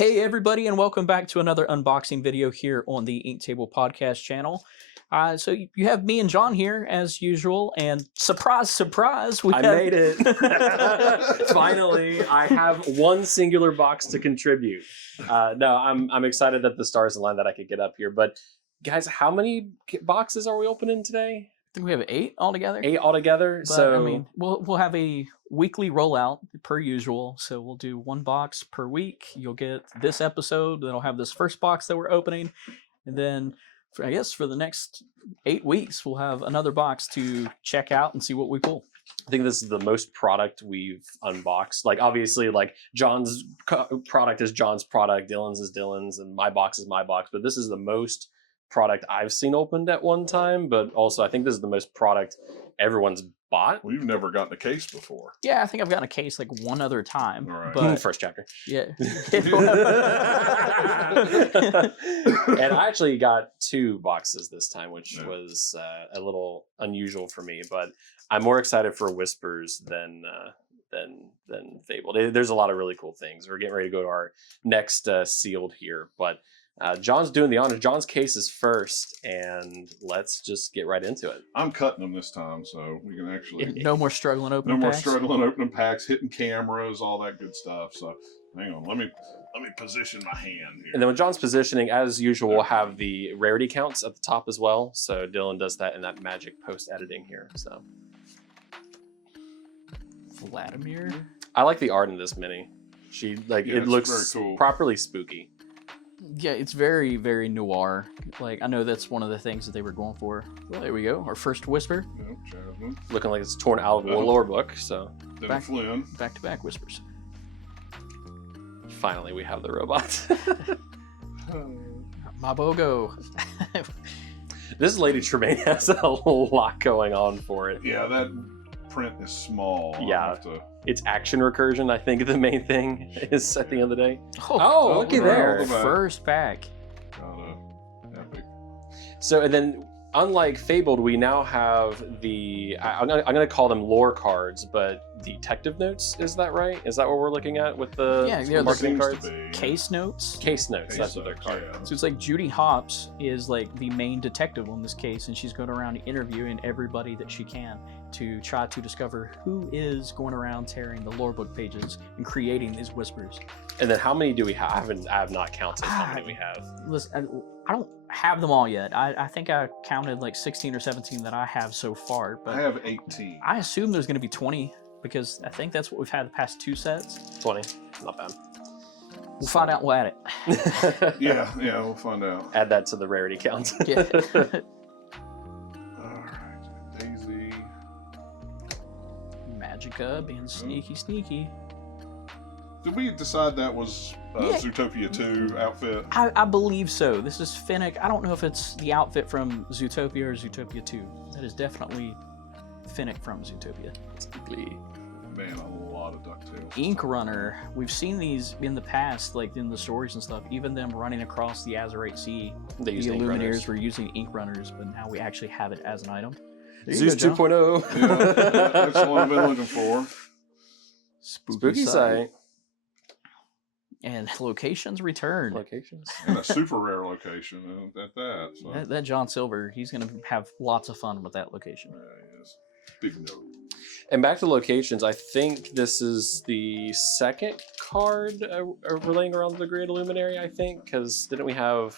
Hey everybody, and welcome back to another unboxing video here on the Ink Table Podcast channel. So you have me and John here as usual, and surprise, surprise, I made it. Finally, I have one singular box to contribute. No, I'm excited that the stars aligned that I could get up here. But guys, how many boxes are we opening today? I think we have 8 altogether. 8 altogether. But, so I mean, we'll have a weekly rollout per usual. So we'll do 1 box per week. You'll get this episode. Then I'll have this first box that we're opening, and then I guess for the next 8 weeks we'll have another box to check out and see what we pull. I think this is the most product we've unboxed. Like obviously, like John's product is John's product, Dylan's is Dylan's, and my box is my box. But this is the most product I've seen opened at one time, but also I think this is the most product everyone's bought. We've never gotten a case before. Yeah, I think I've gotten a case like one other time. Right. But First chapter. yeah. And I actually got 2 boxes this time, which was a little unusual for me, but I'm more excited for Whispers than Fabled. There's a lot of really cool things. We're getting ready to go to our next sealed here, but John's doing the honors. John's case is first, and let's just get right into it. I'm cutting them this time, so we can actually... No more struggling opening packs? No more struggling opening packs, hitting cameras, all that good stuff. So hang on, let me position my hand here. And then when John's positioning, as usual, we'll have the rarity counts at the top as well. So Dylan does that in that magic post-editing here. So Vladimir? I like the art in this mini. It looks very cool. Properly spooky. Yeah, it's very, very noir. Like, I know that's one of the things that they were going for. Well, there we go. Our first Whisper. Yep, Jasmine. Looking like it's torn out of a lore book. So Then Flynn. Back-to-back Whispers. finally we have the robot. Mabogo. This Lady Tremaine has a lot going on for it. Yeah, that print is small. Yeah. It's action recursion, I think the main thing is at the end of the day. Oh, looky right there. on the back. First pack. Epic. So, and then unlike Fabled, we now have the, I'm gonna call them lore cards, but detective notes, is that right? Is that what we're looking at with the marketing cards? Case notes. Case notes, that's what they're called. Yeah. So it's like Judy Hopps is like the main detective on this case, and she's going around interviewing everybody that she can to try to discover who is going around tearing the lore book pages and creating these whispers. And then how many do we have? I have not counted how many we have. Listen, I don't have them all yet. I think I counted like 16 or 17 that I have so far, but I have 18. I assume there's going to be 20 because I think that's what we've had the past 2 sets. 20, not bad. We'll find out. We'll add it. Yeah, we'll find out. Add that to the rarity count. Yeah. All right, Daisy. Magica being sneaky. Did we decide that was Yeah. Zootopia 2 outfit? I believe so. This is Finnick. I don't know if it's the outfit from Zootopia or Zootopia 2. That is definitely Finnick from Zootopia. Man, a lot of DuckTales. Ink Runner. We've seen these in the past, like in the stories and stuff. Even them running across the Azurite Sea. They use The ink Illuminaires runners. were using ink runners, but now we actually have it as an item. Zeus There you go, John. 2.0. Yeah, that's the one I've been looking for. Spooky sight. And locations return. Locations. And a super rare location at that. So. That John Silver, he's going to have lots of fun with that location. Yeah, he is. Big nose. And back to locations, I think this is the second card relating around the Great Illuminary, I think, because didn't we have,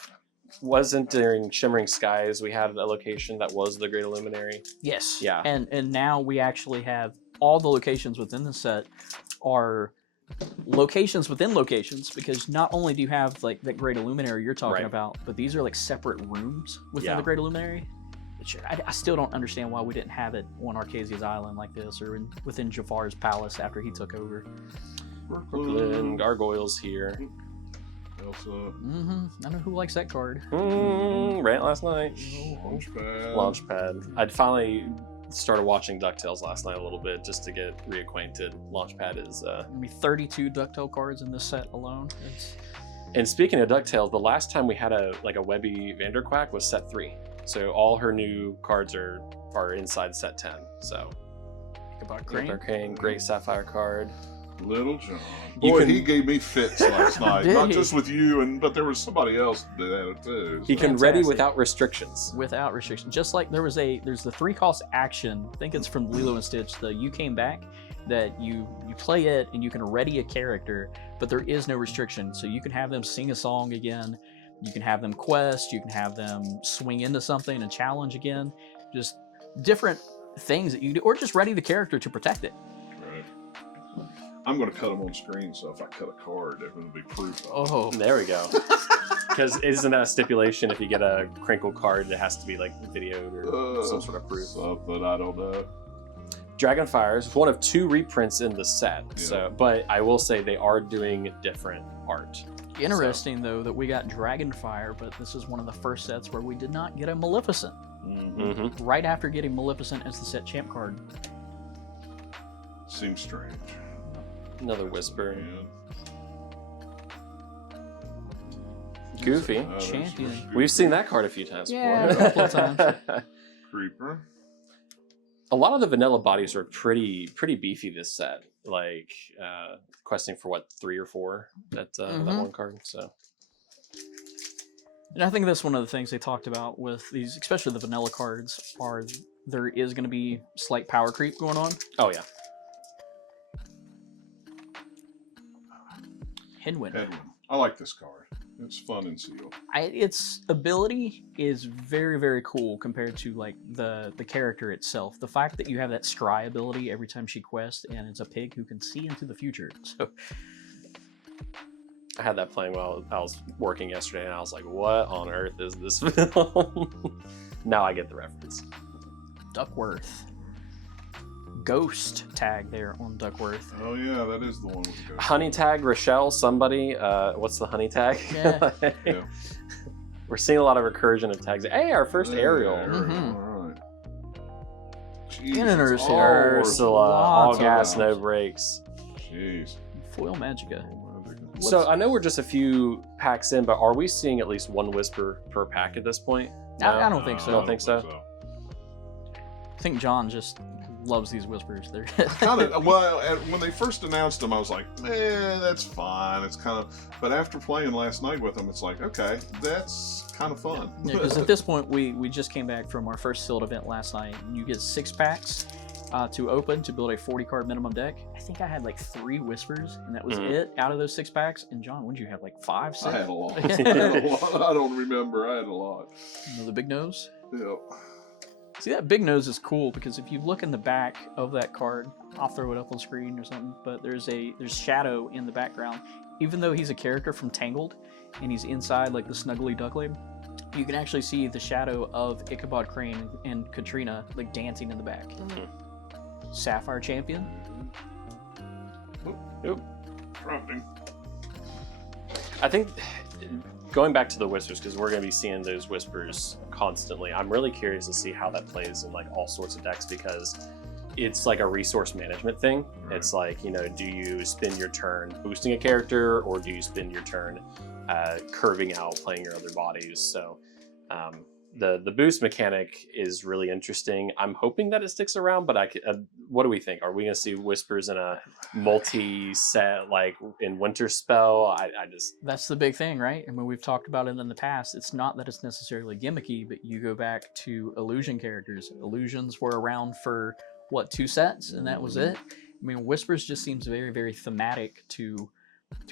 wasn't during Shimmering Skies, we had a location that was the Great Illuminary? Yes. Yeah. And now we actually have all the locations within the set are locations within locations, because not only do you have like that Great Illuminary you're talking about, but these are like separate rooms within the Great Illuminary. Which I still don't understand why we didn't have it on Arcasia's Island like this, or within Jafar's palace after he took over. Brooklyn, Gargoyles here. Elsa. I know who likes that card. Rant last night. Launchpad. Launchpad. I'd finally started watching DuckTales last night a little bit just to get reacquainted. Launchpad is... 32 DuckTale cards in this set alone. And speaking of DuckTales, the last time we had a Webby Vanderquack was set 3. So all her new cards are inside set 10. So Ichabod Crane, great Sapphire card. Little John. You Boy, can- he gave me fits last night. Did Not he? just with you, but there was somebody else that did it too. He so. can ready Fantastic. without restrictions. Without restriction. Just like there's the 3-cost action, I think it's from Lilo and Stitch, the You Came Back, that you play it and you can ready a character, but there is no restriction. So you can have them sing a song again, you can have them quest, you can have them swing into something and challenge again. Just different things that you do, or just ready the character to protect it. Right. I'm going to cut them on screen, so if I cut a card, it will be proof. Oh, There we go. Because isn't that a stipulation? If you get a crinkle card, it has to be like videoed or some sort of proof. Something I don't know. Dragonfire is one of 2 reprints in the set. Yeah. So, but I will say they are doing different art. interesting though that we got Dragonfire, but this is one of the first sets where we did not get a Maleficent. Mm-hmm. Right after getting Maleficent as the set champ card. Seems strange. Another Whisper. Yeah. Goofy. That is Champion. goofy. We've seen that card a few times Yeah, before. a couple of times. Creeper. A lot of the vanilla bodies are pretty beefy this set. Like questing for what 3 or 4 that that one card. So And I think that's one of the things they talked about with these, especially the vanilla cards, are there is going to be slight power creep going on. oh yeah, Headwind. Edwin. I like this card. It's fun and sealed. Its ability is very, very cool compared to like the character itself. The fact that you have that scry ability every time she quests, and it's a pig who can see into the future. So I had that playing while I was working yesterday, and I was like, "What on earth is this film?" Now I get the reference. Duckworth. Ghost tag there on Duckworth. Oh yeah, that is the one with the ghost. Honey tag Rochelle. Somebody. What's the honey tag? Yeah. Yeah. We're seeing a lot of recursion of tags. Hey, our first Ariel. Mhm. All right. Jeez, And an it's Ursula. all Ursula. All Lots of gas, no those. brekes. Jeez. Foil Magica. So I know we're just a few packs in, but are we seeing at least one Whisper per pack at this point? I don't think so. Don't think so? I think John just loves these whispers. They're Kind of. Well, when they first announced them, I was like, that's fine. It's kind of. But after playing last night with them, it's like, okay, that's kind of fun. because at this point we just came back from our first sealed event last night. You get 6 packs to open to build a 40-card minimum deck. I think I had like 3 whispers, and that was it out of those 6 packs. And John, what did you have, like 5, 6? I had a lot. I had a lot. I don't remember. I had a lot. You know, the big nose. Yep. See, that big nose is cool because if you look in the back of that card, I'll throw it up on screen or something, but there's shadow in the background. Even though he's a character from Tangled and he's inside like the snuggly duckling, you can actually see the shadow of Ichabod Crane and Katrina like dancing in the back. Sapphire Champion. Prompting. I think going back to the Whispers, because we're going to be seeing those Whispers constantly, I'm really curious to see how that plays in like all sorts of decks, because it's like a resource management thing. Right. It's like, you know, do you spend your turn boosting a character, or do you spend your turn curving out, playing your other bodies? So the boost mechanic is really interesting. I'm hoping that it sticks around, but what do we think? Are we going to see Whispers in a multi-set, like in Winter Spell? I just... That's the big thing, right? I mean, we've talked about it in the past. It's not that it's necessarily gimmicky, but you go back to illusion characters. Illusions were around for, what, 2 sets? And that was it? I mean, Whispers just seems very, very thematic to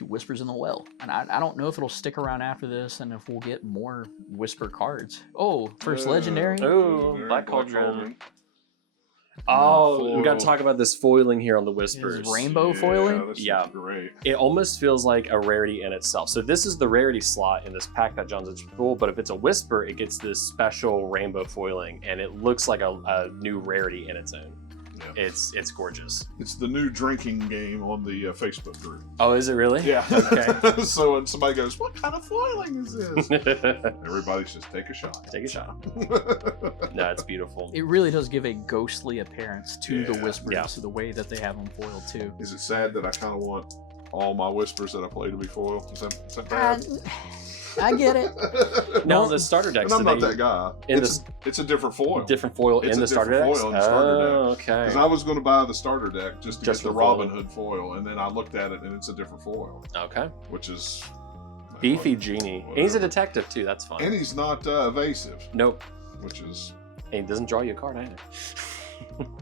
Whispers in the Well. And I don't know if it'll stick around after this and if we'll get more Whisper cards. Oh, first legendary? Oh, Very Black Cauldron. Cauldron. Oh, we got to Foil. talk about this foiling here on the Whispers. Is rainbow foiling? This is Yeah. great. It almost feels like a rarity in itself. So this is the rarity slot in this pack that John's is cool, but if it's a Whisper, it gets this special rainbow foiling, and it looks like a new rarity in its own. Yeah. It's gorgeous. It's the new drinking game on the Facebook group. Oh, is it really? Yeah. Okay. So when somebody goes, "What kind of foiling is this?" Everybody says, "Take a shot." Take a shot. No, it's beautiful. It really does give a ghostly appearance to the Yeah. Whispers, Yeah. the way that they have them foiled too. Is it sad that I kind of want all my Whispers that I play to be foiled? Is that bad? I get it. Now the starter decks. And I'm not that guy. It's a different foil. Different foil in the starter decks. Foil in the starter deck. Okay. Because I was going to buy the starter deck just to get the for Robin foil. Hood foil, and then I looked at it and it's a different foil, Okay. which is Beefy Genie. And he's a detective too. That's fine. and he's not evasive, Nope. which is And he doesn't draw you a card either.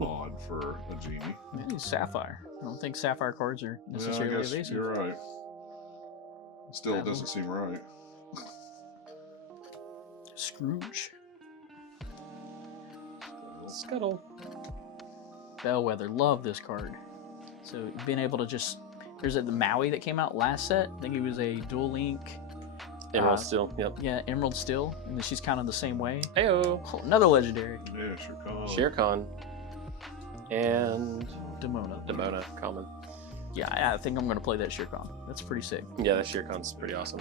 odd for a genie. He's Sapphire. I don't think Sapphire cards are necessarily I guess evasive. you're right. Still, it doesn't seem right. Scrooge. Scuttle. Bellwether. Love this card. So being able to just... There's the Maui that came out last set. I think he was a dual link. Emerald Steel. Yep. Yeah, Emerald Steel. And then she's kind of the same way. Heyo. Oh, another legendary. Yeah, sure can. Shere Khan. And Demona. Common. Yeah, I think I'm going to play that Shere Khan. That's pretty sick. Yeah, that Shere Khan's pretty awesome.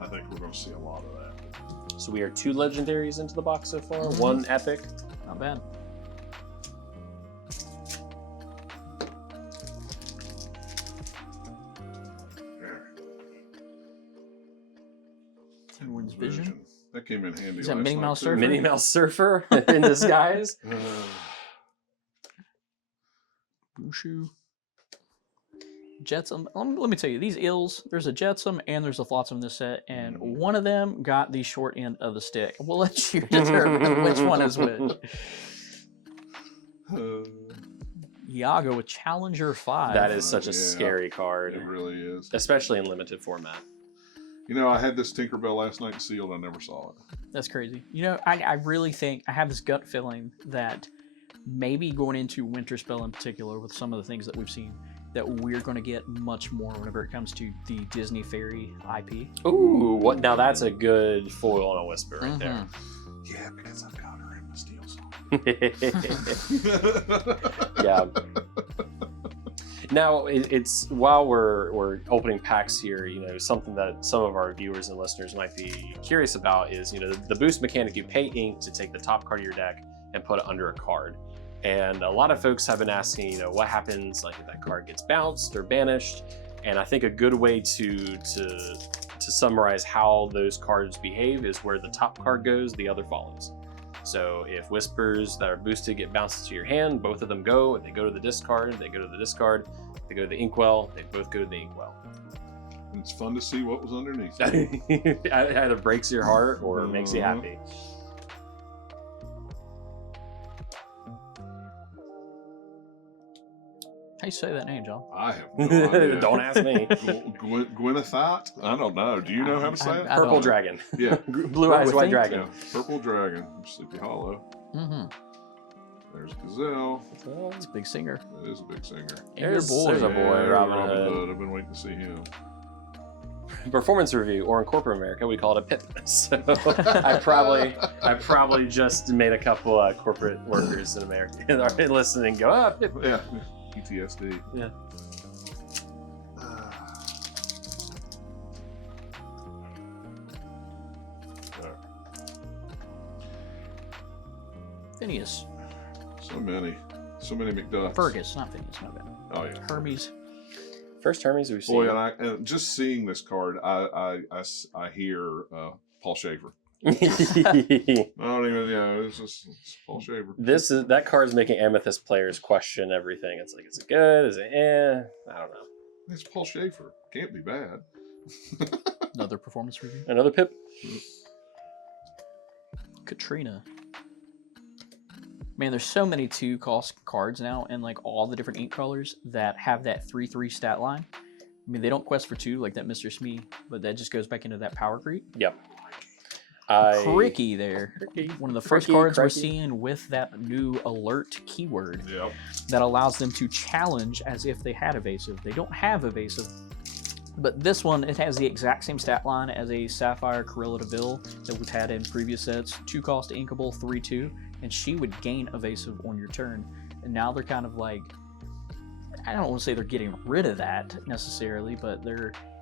I think we're going to see a lot of that. So we are 2 legendaries into the box so far. Mhm. 1 epic. Not bad. Tinward's Vision. That came in handy. Is that last Minnie night, Mouse too. Surfer? Minnie Mouse Surfer in disguise. Bushu. Jetsam. Let me tell you, these ills, there's a Jetsam and there's a Flotsam in this set, and one of them got the short end of the stick. We'll let you determine which one is which. Iago with Challenger 5. That is such a Yeah. scary card, It really is. especially in limited format. You know, I had this Tinkerbell last night sealed. I never saw it. That's crazy. You know, I really think, I have this gut feeling that maybe going into Winterspell in particular with some of the things that we've seen, that we're going to get much more whenever it comes to the Disney Fairy IP. Ooh, what? Now that's a good foil on a whisper right there. Yeah, because I've got her in the steel song. Yeah. Now it's while we're opening packs here, you know, something that some of our viewers and listeners might be curious about is, you know, the boost mechanic. You pay ink to take the top card of your deck and put it under a card. And a lot of folks have been asking, you know, what happens like if that card gets bounced or banished. And I think a good way to summarize how those cards behave is where the top card goes, the other follows. So if whispers that are boosted get bounced to your hand, both of them go. If they go to the discard, they go to the discard. If they go to the inkwell, they both go to the inkwell. It's fun to see what was underneath. It either breaks your heart or makes you happy. How you say that name, John? I have no idea. Don't ask me. Gwynethot? I don't know. Do you know how to say it? I Purple don't. dragon. Yeah. Blue eyes, white dragon. Yeah. Purple dragon. Sleepy Hollow. Mm-hmm. There's Gazelle. It's a big singer. That is a big singer. And your There's boy. a boy, Robin Hood. I've been waiting to see him. Performance review, or in corporate America, we call it a pip. So I probably just made a couple corporate workers in America and are listening and go, pip. Yeah. PTSD. Yeah. Phineas. So many McDucks. Fergus, not Phineas, my bad. Oh yeah. Hermes. First Hermes we've seen. Boy, and just seeing this card, I hear Paul Schaefer. I don't even, it's just Paul Schaefer. That card's making Amethyst players question everything. It's like, is it good? Is it I don't know. It's Paul Schaefer. Can't be bad. Another performance review. Another pip. Katrina. Man, there's so many 2-cost cards now and like all the different ink colors that have that 3/3 stat line. I mean, they don't quest for 2 like that Mr. Smee, but that just goes back into that power creep. Yep. Cricky there. One of the first cards we're seeing with that new alert keyword that allows them to challenge as if they had evasive. They don't have evasive, but this one, it has the exact same stat line as a Sapphire Corilla DeVille that we've had in previous sets. 2-cost inkable, 3/2, and she would gain evasive on your turn. And now they're kind of like, I don't want to say they're getting rid of that necessarily, but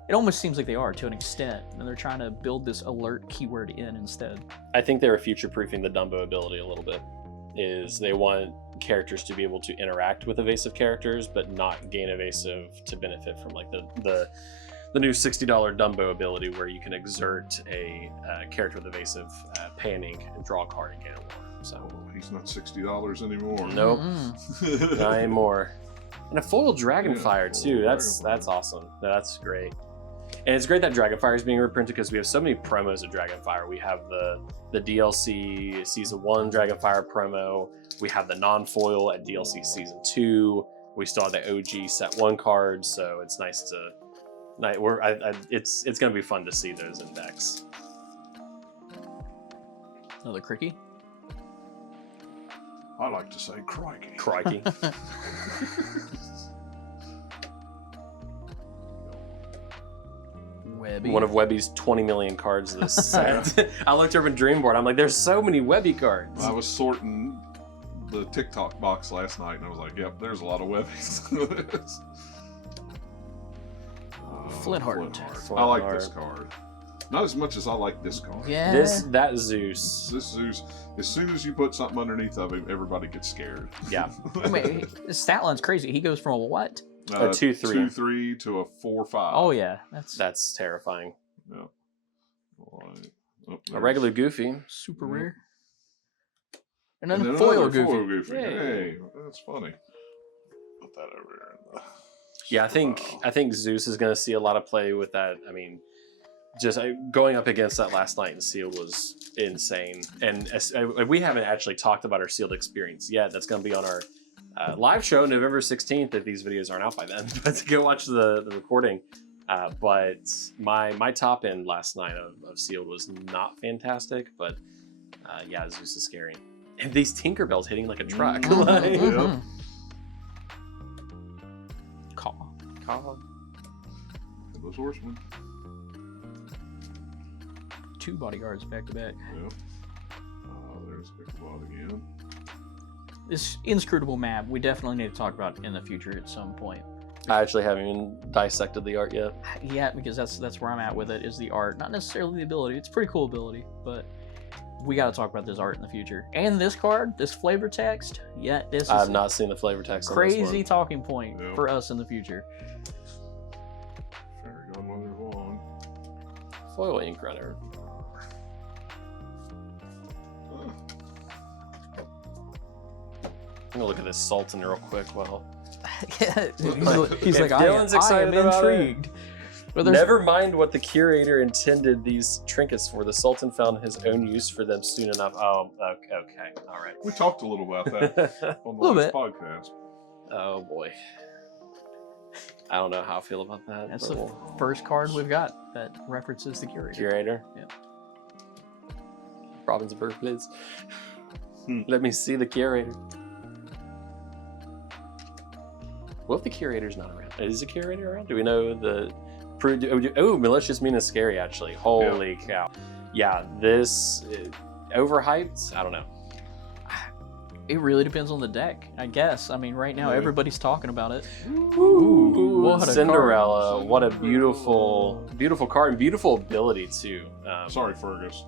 it almost seems like they are to an extent, and they're trying to build this alert keyword in instead. I think they're future-proofing the Dumbo ability a little bit. Is they want characters to be able to interact with evasive characters, but not gain evasive to benefit from like the the new $60 Dumbo ability where you can exert a character with evasive panning and draw a card and gain a war. So he's not $60 anymore. nope, not anymore. And a foil Dragonfire Yeah, too. foil That's awesome. That's great. And it's great that Dragonfire is being reprinted because we have so many promos of Dragonfire. We have the DLC Season 1 Dragonfire promo. We have the non-foil at DLC Season 2. We still have the OG Set 1 cards, so it's nice to... it's going to be fun to see those in decks. Another Cricky. I like to say crikey. Crikey. Webby. One of Webby's 20 million cards this set. I looked over in Dreamboard. I'm like, there's so many Webby cards. I was sorting the TikTok box last night, and I was like, "Yep, there's a lot of Webbies." Flintheart. I like this card. Not as much as I like this card. Yeah. That Zeus. This Zeus, as soon as you put something underneath of him, everybody gets scared. Yeah. I mean, his stat line's crazy. He goes from a what? A 2/3. 2/3 to a 4/5. Oh yeah, That's terrifying. Yeah. Right. Oh, A there's- regular Goofy. super Mhm. rare. And and then a another foil Goofy. Foil Goofy. Yay. Hey, that's funny. Put that over there. Yeah, I think Zeus is going to see a lot of play with that. I mean, just going up against that last night in Sealed was insane. And we haven't actually talked about our Sealed experience yet. That's going to be on our live show November 16th if these videos aren't out by then. But to go watch the recording. But my top end last night of Sealed was not fantastic. But yeah, Zeus is scary. And these Tinkerbells hitting like a truck. Like, Yep. Those horsemen. 2 bodyguards back to back. Yep. There's Ichabod again. This inscrutable map, we definitely need to talk about in the future at some point. I actually haven't even dissected the art yet. Yeah, because that's where I'm at with it, is the art. Not necessarily the ability. It's a pretty cool ability, but we got to talk about this art in the future. And this card, this flavor text, yeah, this I is have not seen the flavor text on crazy this one. talking point Yep. for us in the future. Fairy Godmother 1. Foil ink runner. I'm gonna look at this Sultan real quick. Well, Yeah, he's If like, Dylan's I am excited about it, intrigued. But there's- never mind what the curator intended these trinkets for. The Sultan found his own use for them soon enough. Oh, okay, all right. We talked a little about that on the Little last bit. podcast. Oh boy, I don't know how I feel about that. That's but the we'll- first card we've got that references the curator. Curator. Yep. Robin's birthplace. Hmm. Let me see the curator. What if the curator's not around? Is the curator around? Do we know the... Oh, malicious, mean, and scary, actually. Holy cow. Yeah, this... overhyped? I don't know. It really depends on the deck, I guess. I mean, right now Yeah. everybody's talking about it. Ooh, what a Cinderella. card. What a beautiful, beautiful card and beautiful ability, too. Sorry, Fergus.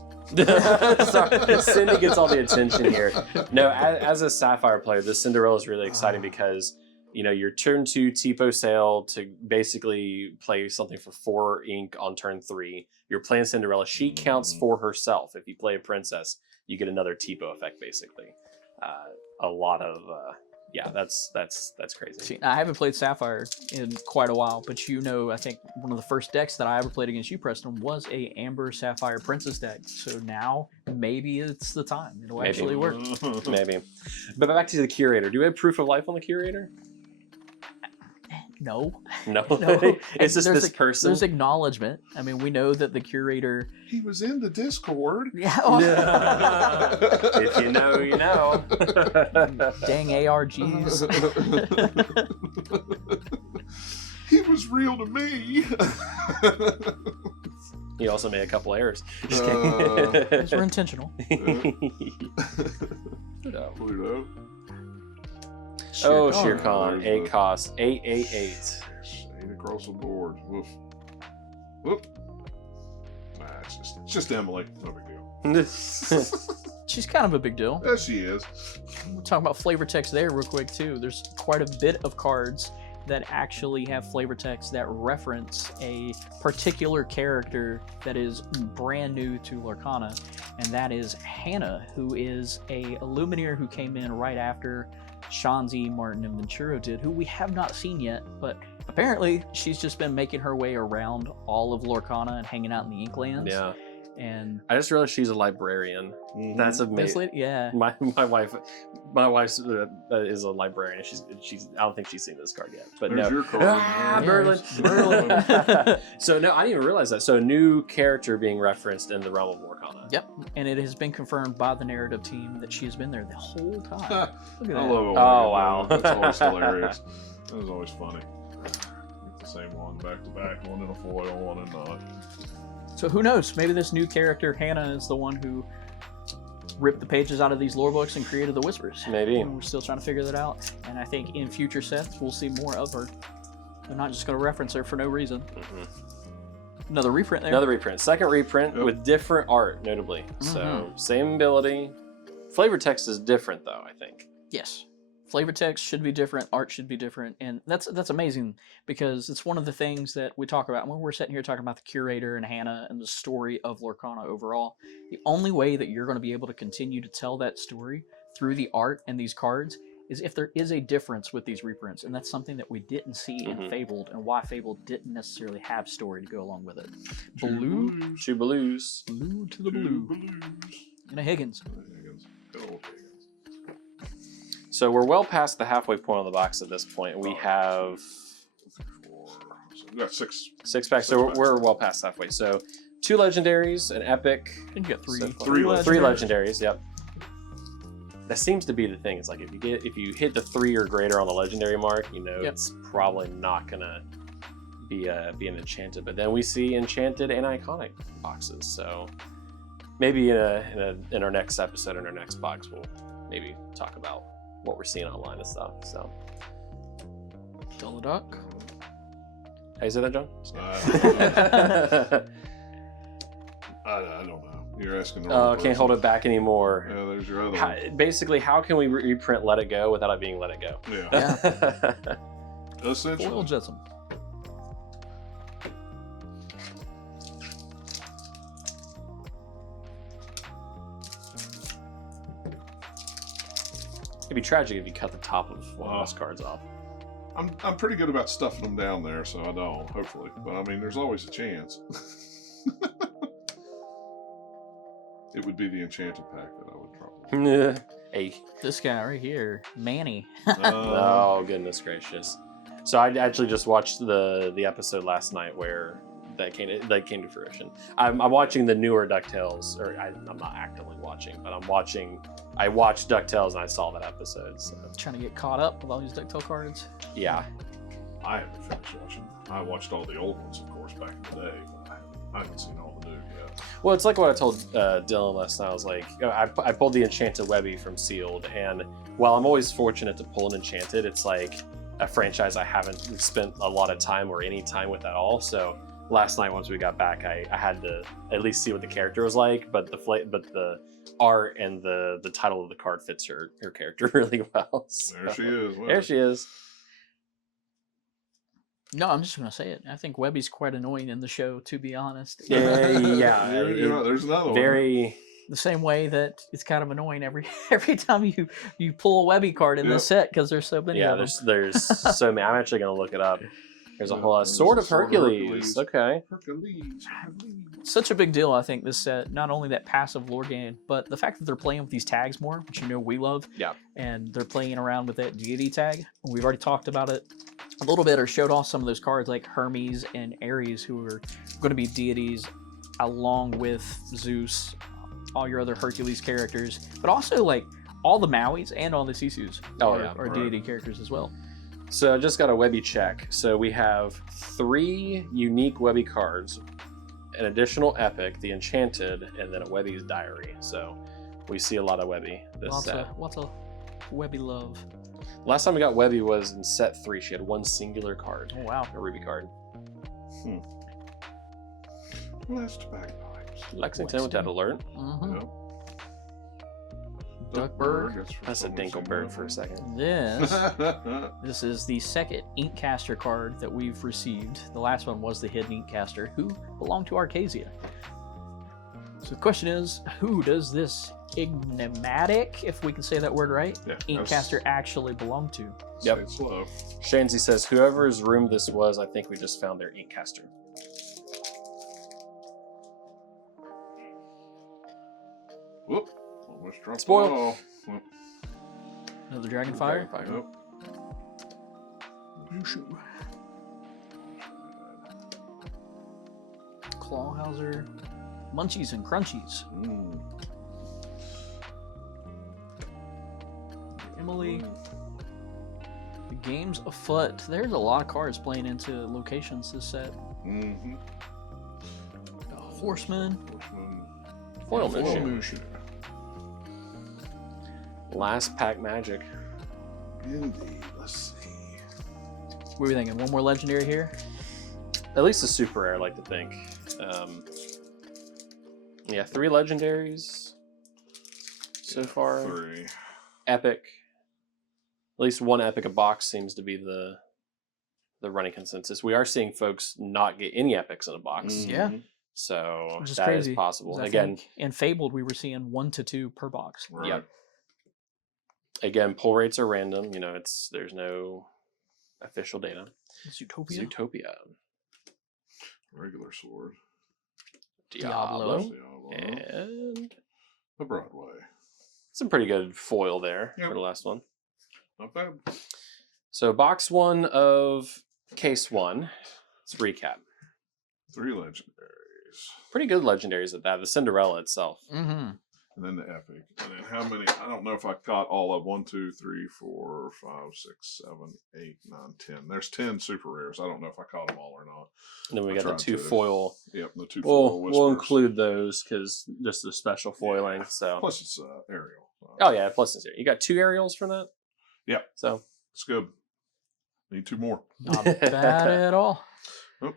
Sorry, Cindy gets all the attention here. No, as a Sapphire player, this Cinderella is really exciting because, you know, your turn 2 Tipo Sail to basically play something for 4 ink on turn 3. You're playing Cinderella. She counts for herself. If you play a princess, you get another Tipo effect, basically. A lot of, yeah, that's crazy. See, I haven't played Sapphire in quite a while, but you know, I think one of the first decks that I ever played against you, Preston, was a Amber Sapphire Princess deck. So now maybe it's the time. It'll Maybe. actually work. Maybe. But back to the curator. Do we have proof of life on the curator? No. No. No. It's just There's this person. There's acknowledgement. I mean, we know that the curator. He was in the Discord. Yeah. If you know, you know. Dang ARGs. He was real to me. He also made a couple errors. Just Those kidding. were intentional. Pluto. Oh, Khan. Shere Khan. There's 8 the- cost. 888. 8 across the board. Woof. Whoop. Nah, it's just Emily. No big deal. She's kind of a big deal. Yes, she is. We're talking about flavor text there real quick too. There's quite a bit of cards that actually have flavor text that reference a particular character that is brand new to Lorcana, and that is Hannah, who is a Lumineer who came in right after Shanzi, Martin, and Venturo did, who we have not seen yet, but apparently she's just been making her way around all of Lorcana and hanging out in the Inklands. Yeah. And I just realized she's a librarian. That's this amazing. lady, yeah. My wife is a librarian. She's I don't think she's seen this card yet. But There's no. your card. Ah, Yeah, Merlin. Merlin. So no, I didn't even realize that. So a new character being referenced in the realm of Lorcana. Yep, and it has been confirmed by the narrative team that she has been there the whole time. Look at I that. love it. Oh, wow. That's always hilarious. That was always funny. Get the same one back to back, one in a foil, one in not. So who knows? Maybe this new character, Hannah, is the one who ripped the pages out of these lore books and created the Whispers. Maybe. And we're still trying to figure that out. And I think in future sets, we'll see more of her. They're not just going to reference her for no reason. Another reprint there. Another reprint. Second reprint Yep. with different art, notably. So same ability. Flavor text is different, though, I think. Yes. Flavor text should be different, art should be different, and that's amazing because it's one of the things that we talk about when we're sitting here talking about the curator and Hannah and the story of Lorcana overall. The only way that you're going to be able to continue to tell that story through the art and these cards is if there is a difference with these reprints, and that's something that we didn't see in Fabled, and why Fabled didn't necessarily have story to go along with it. Blue Chubaloos. to the blue. And a Higgins. Good old Higgins. So we're well past the halfway point of the box at this point. We have We got six. 6 packs, so we're well past halfway. So 2 legendaries, an epic. I think you got three. So Three three legendaries. Yep. That seems to be the thing. It's like if you hit the 3 or greater on the legendary mark, you know it's probably not gonna be an enchanted. But then we see enchanted and iconic boxes. So maybe in our next episode, in our next box, we'll maybe talk about what we're seeing online and stuff. So Duck. how you say that, John? I don't know. You're asking the Oh, wrong can't hold person. it back anymore. Yeah, there's your other one. Basically, how can we reprint Let It Go without it being Let It Go? Yeah. Essentially. Foil Jetsam. It'd be tragic if you cut the top of one of those cards off. I'm pretty good about stuffing them down there, so I don't, hopefully. But I mean, there's always a chance. It would be the enchanted pack that I would probably. Hey. This guy right here, Manny. Oh, goodness gracious. So I actually just watched the episode last night where that came to fruition. I'm watching the newer DuckTales, or I'm not actively watching, but I watched DuckTales and I saw that episode. So Trying to get caught up with all these DuckTale cards. yeah. I haven't finished watching. I watched all the old ones, of course, back in the day, but I haven't seen all the new yet. Well, it's like what I told Dylan last night. I was like, I pulled the Enchanted Webby from Sealed, and while I'm always fortunate to pull an Enchanted, it's like a franchise I haven't spent a lot of time or any time with at all. So last night, once we got back, I had to at least see what the character was like, but the art and the title of the card fits her character really well. So, There she is. There she is. No, I'm just going to say it. I think Webby's quite annoying in the show, to be honest. Yeah. You know, there's another one. Very. The same way that it's kind of annoying every time you pull a Webby card in this set because there's so many Yeah, of them. there's so many. I'm actually going to look it up. There's a Yeah, whole lot. there's Sword a of Sword of Hercules. Hercules. Okay. Hercules. Such a big deal, I think, this set. Not only that passive lore gain, but the fact that they're playing with these tags more, which you know we love. Yeah. And they're playing around with that deity tag. We've already talked about it a little bit, or showed off some of those cards like Hermes and Ares, who are going to be deities along with Zeus, all your other Hercules characters, but also like all the Mauis and all the Sisus are deity characters as well. So I just got a Webby check. So we have 3 unique Webby cards, an additional epic, the Enchanted, and then a Webby's Diary. So we see a lot of Webby this set. Lots of Webby love. Last time we got Webby was in set 3. She had 1 singular card, Oh wow. a Ruby card. Last bagpipes. Lexington with that alert. Mm-hmm. Yep. Duckburg. That's a Dinkelberg for a second. This is the second Inkcaster card that we've received. The last one was the hidden Inkcaster, who belonged to Arcasia. So the question is, who does this enigmatic, if we can say that word right, Inkcaster actually belong to? Yep. It's slow. Shanzy says, whoever's room this was, I think we just found their Inkcaster. Whoop. Almost dropped Spoil. the ball. Whoop. Another Dragonfire? Yep. Clawhauser. Munchies and Crunchies. Mm. Emily. The game's afoot. There's a lot of cards playing into locations this set. Mm-hmm. Horseman. Foil Foil Mushu. Mushu. Last pack magic. Indeed. Let's see. What are we thinking? One more legendary here? At least a super rare, I like to think. Yeah, 3 legendaries so far. 3. Epic. At least one epic a box seems to be the running consensus. We are seeing folks not get any epics in a box. Mhm. Yeah. So Which is that is crazy. possible. 'Cause I Again, think in Fabled, we were seeing 1 to 2 per box. Right. Yep. Again, pull rates are random. You know, there's no official data. Zootopia. Zootopia. Regular sword. Diablo. Diablo. And The Broadway. some pretty good foil there Yep. for the last one. Not bad. So box 1 of case 1. Let's recap. 3 legendaries. Pretty good legendaries at that. The Cinderella itself. Mm-hmm. And then the epic. And then how many? I don't know if I caught all of 1, 2, 3, 4, 5, 6, 7, 8, 9, 10. There's 10 super rares. I don't know if I caught them all or not. And then we I got the tried 2 to. foil. Yep, the 2 foil We'll whispers. include those because just the special foiling. Yeah. So Plus it's Ariel. oh yeah, plus it's here. You got 2 aerials from that. Yep. So It's good. Need 2 more. Not bad at all. Nope.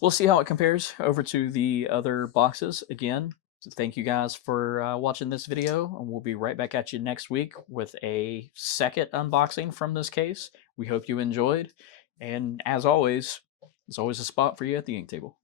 We'll see how it compares over to the other boxes again. So thank you guys for watching this video, and we'll be right back at you next week with a second unboxing from this case. We hope you enjoyed, and as always, there's always a spot for you at the ink table.